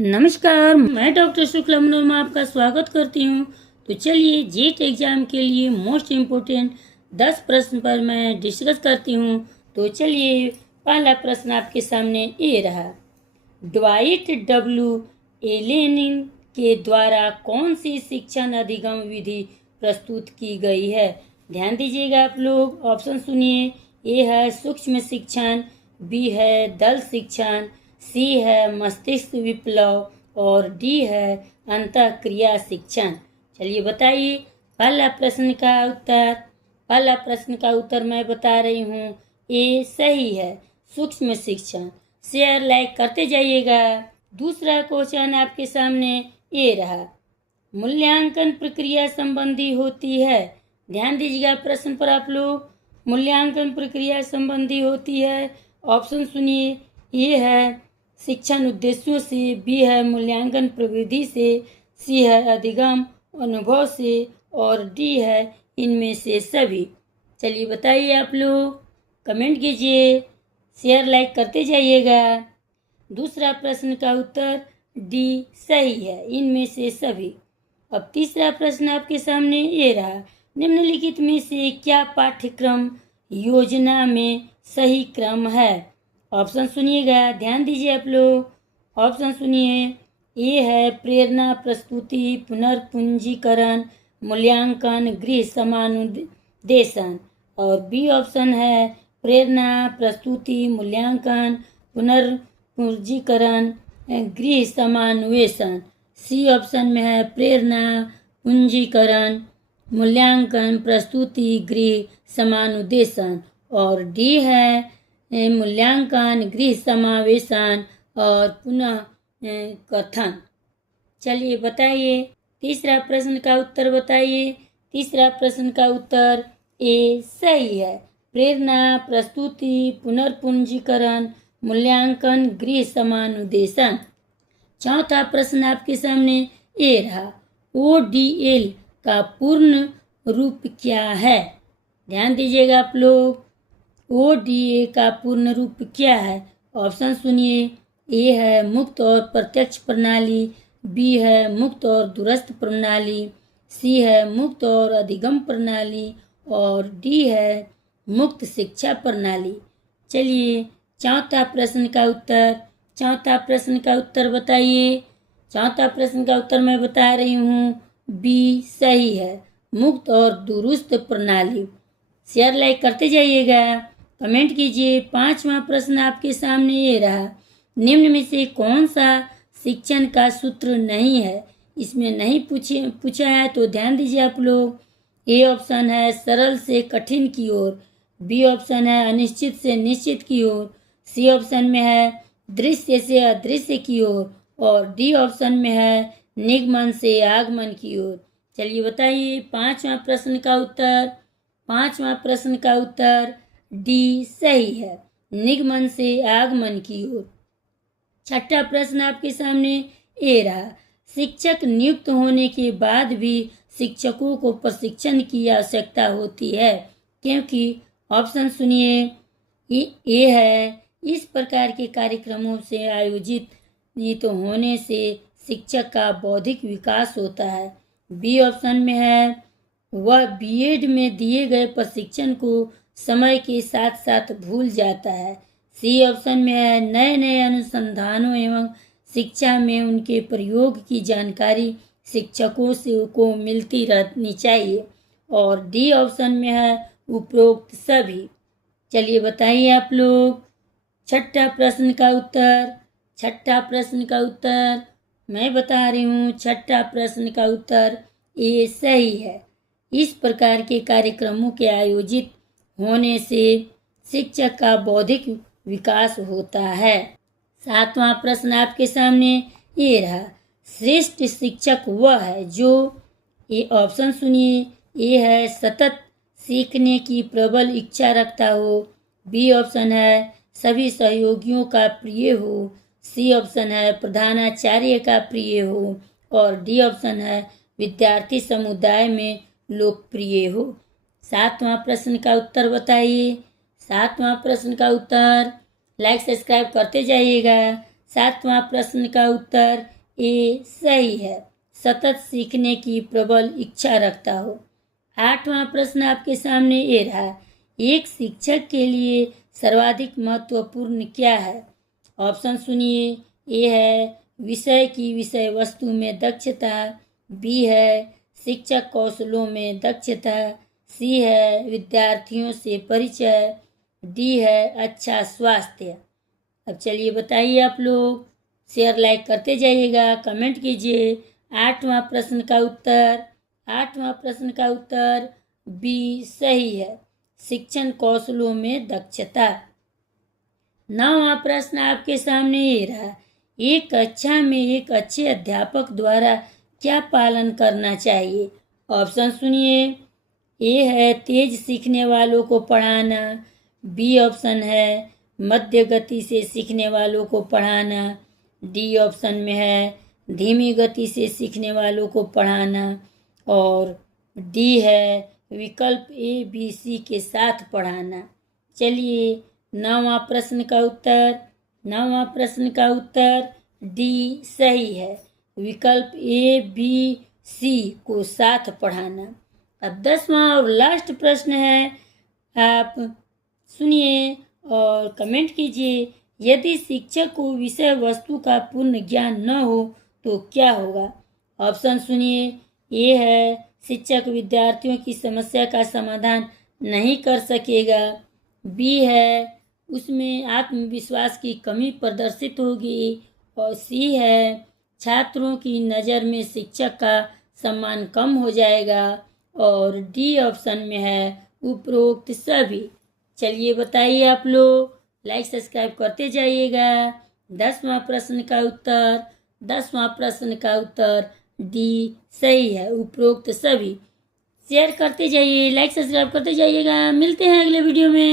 नमस्कार, मैं डॉक्टर शुक्ला मनोरमा आपका स्वागत करती हूँ। तो चलिए जेट एग्जाम के लिए मोस्ट इम्पोर्टेंट 10 प्रश्न पर मैं डिस्कस करती हूँ। तो चलिए पहला प्रश्न आपके सामने ये रहा। ड्वाइट डब्ल्यू एलेनिन के द्वारा कौन सी शिक्षण अधिगम विधि प्रस्तुत की गई है? ध्यान दीजिएगा आप लोग, ऑप्शन सुनिए। ए है सूक्ष्म शिक्षण, बी है दल शिक्षण, सी है मस्तिष्क विप्लव और डी है अंतःक्रिया शिक्षण। चलिए बताइए पहला प्रश्न का उत्तर मैं बता रही हूँ, ए सही है, सूक्ष्म शिक्षण। शेयर लाइक करते जाइएगा। दूसरा क्वेश्चन आपके सामने ये रहा, मूल्यांकन प्रक्रिया संबंधी होती है। ध्यान दीजिएगा प्रश्न पर आप लोग, मूल्यांकन प्रक्रिया संबंधी होती है। ऑप्शन सुनिए, ये है शिक्षण उद्देश्यों से, बी है मूल्यांकन प्रविधि से, सी है अधिगम अनुभव से और डी है इनमें से सभी। चलिए बताइए आप लोग, कमेंट कीजिए, शेयर लाइक करते जाइएगा। दूसरा प्रश्न का उत्तर डी सही है, इनमें से सभी। अब तीसरा प्रश्न आपके सामने ये रहा, निम्नलिखित में से क्या पाठ्यक्रम योजना में सही क्रम है? ऑप्शन सुनिएगा, ध्यान दीजिए आप लोग। ऑप्शन सुनिए, ए है प्रेरणा प्रस्तुति पुनर्पूंजीकरण मूल्यांकन गृह समानुदेशन और बी ऑप्शन है प्रेरणा प्रस्तुति मूल्यांकन पुनर्पूंजीकरण गृह समान्वेषण। सी ऑप्शन में है प्रेरणा पूंजीकरण मूल्यांकन प्रस्तुति गृह समानुदेशन और डी है मूल्यांकन गृह समावेशन और पुनः कथन। चलिए बताइए तीसरा प्रश्न का उत्तर बताइए। तीसरा प्रश्न का उत्तर ए सही है, प्रेरणा प्रस्तुति पुनर्पूंजीकरण मूल्यांकन गृह समानुदेशन। चौथा प्रश्न आपके सामने ए रहा, ODL का पूर्ण रूप क्या है? ध्यान दीजिएगा आप लोग, ODA का पूर्ण रूप क्या है? ऑप्शन सुनिए, ए है मुक्त और प्रत्यक्ष प्रणाली, बी है मुक्त और दूरस्थ प्रणाली, सी है मुक्त और अधिगम प्रणाली और डी है मुक्त शिक्षा प्रणाली। चलिए चौथा प्रश्न का उत्तर बताइए। चौथा प्रश्न का उत्तर मैं बता रही हूँ, बी सही है, मुक्त और दूरस्थ प्रणाली। शेयर लाइक करते जाइएगा, कमेंट कीजिए। पांचवा प्रश्न आपके सामने ये रहा, निम्न में से कौन सा शिक्षण का सूत्र नहीं है? इसमें नहीं पूछा है तो ध्यान दीजिए आप लोग। ए ऑप्शन है सरल से कठिन की ओर, बी ऑप्शन है अनिश्चित से निश्चित की ओर, सी ऑप्शन में है दृश्य से अदृश्य की ओर और डी ऑप्शन में है निगमन से आगमन की ओर। चलिए बताइए पांचवा प्रश्न का उत्तर डी सही है, निगमन से आगमन की ओर। छठा प्रश्न आपके सामने ए रहा, शिक्षक नियुक्त होने के बाद भी शिक्षकों को प्रशिक्षण की आवश्यकता होती है क्योंकि ऑप्शन सुनिए, ए है इस प्रकार के कार्यक्रमों से आयोजित होने से शिक्षक का बौद्धिक विकास होता है, बी ऑप्शन में है वह बीएड में दिए गए प्रशिक्षण को समय के साथ साथ भूल जाता है, सी ऑप्शन में है नए नए अनुसंधानों एवं शिक्षा में उनके प्रयोग की जानकारी शिक्षकों से को मिलती रहनी चाहिए और डी ऑप्शन में है उपरोक्त सभी। चलिए बताइए आप लोग छठा प्रश्न का उत्तर मैं बता रही हूँ। छठा प्रश्न का उत्तर ए सही है, इस प्रकार के कार्यक्रमों के आयोजित होने से शिक्षक का बौद्धिक विकास होता है। सातवां प्रश्न आपके सामने ये रहा, श्रेष्ठ शिक्षक वह है जो, ये ऑप्शन सुनिए, ए है सतत सीखने की प्रबल इच्छा रखता हो, बी ऑप्शन है सभी सहयोगियों का प्रिय हो, सी ऑप्शन है प्रधानाचार्य का प्रिय हो और डी ऑप्शन है विद्यार्थी समुदाय में लोकप्रिय हो। सातवां प्रश्न का उत्तर बताइए। सातवां प्रश्न का उत्तर लाइक सब्सक्राइब करते जाइएगा, 7वां प्रश्न का उत्तर ए सही है। सतत सीखने की प्रबल इच्छा रखता हो। 8वां प्रश्न आपके सामने ये रहा। एक शिक्षक के लिए सर्वाधिक महत्वपूर्ण क्या है? ऑप्शन सुनिए। ए है विषय की विषय वस्तु में दक्षता, बी है शिक्षक कौशलों में दक्षता, सी है विद्यार्थियों से परिचय, डी है अच्छा स्वास्थ्य। अब चलिए बताइए आप लोग, शेयर लाइक करते जाइएगा, कमेंट कीजिए। 8वां प्रश्न का उत्तर बी सही है, शिक्षण कौशलों में दक्षता। 9वां प्रश्न आपके सामने ये रहा। एक कक्षा में एक अच्छे अध्यापक द्वारा क्या पालन करना चाहिए? ऑप्शन सुनिए। ए है तेज सीखने वालों को पढ़ाना, बी ऑप्शन है मध्य गति से सीखने वालों को पढ़ाना, डी ऑप्शन में है धीमी गति से सीखने वालों को पढ़ाना, और डी है विकल्प ए बी सी के साथ पढ़ाना। चलिए 9वां प्रश्न का उत्तर डी सही है, विकल्प ए बी सी को साथ पढ़ाना। अब 10वां और लास्ट प्रश्न है, आप सुनिए और कमेंट कीजिए। यदि शिक्षक को विषय वस्तु का पूर्ण ज्ञान न हो तो क्या होगा? ऑप्शन सुनिए। ए है शिक्षक विद्यार्थियों की समस्या का समाधान नहीं कर सकेगा, बी है उसमें आत्मविश्वास की कमी प्रदर्शित होगी, और सी है छात्रों की नज़र में शिक्षक का सम्मान कम हो जाएगा, और डी ऑप्शन में है उपरोक्त सभी। चलिए बताइए आप लोग, लाइक सब्सक्राइब करते जाइएगा। 10वां प्रश्न का उत्तर डी सही है, उपरोक्त सभी। शेयर करते जाइए, लाइक सब्सक्राइब करते जाइएगा। मिलते हैं अगले वीडियो में।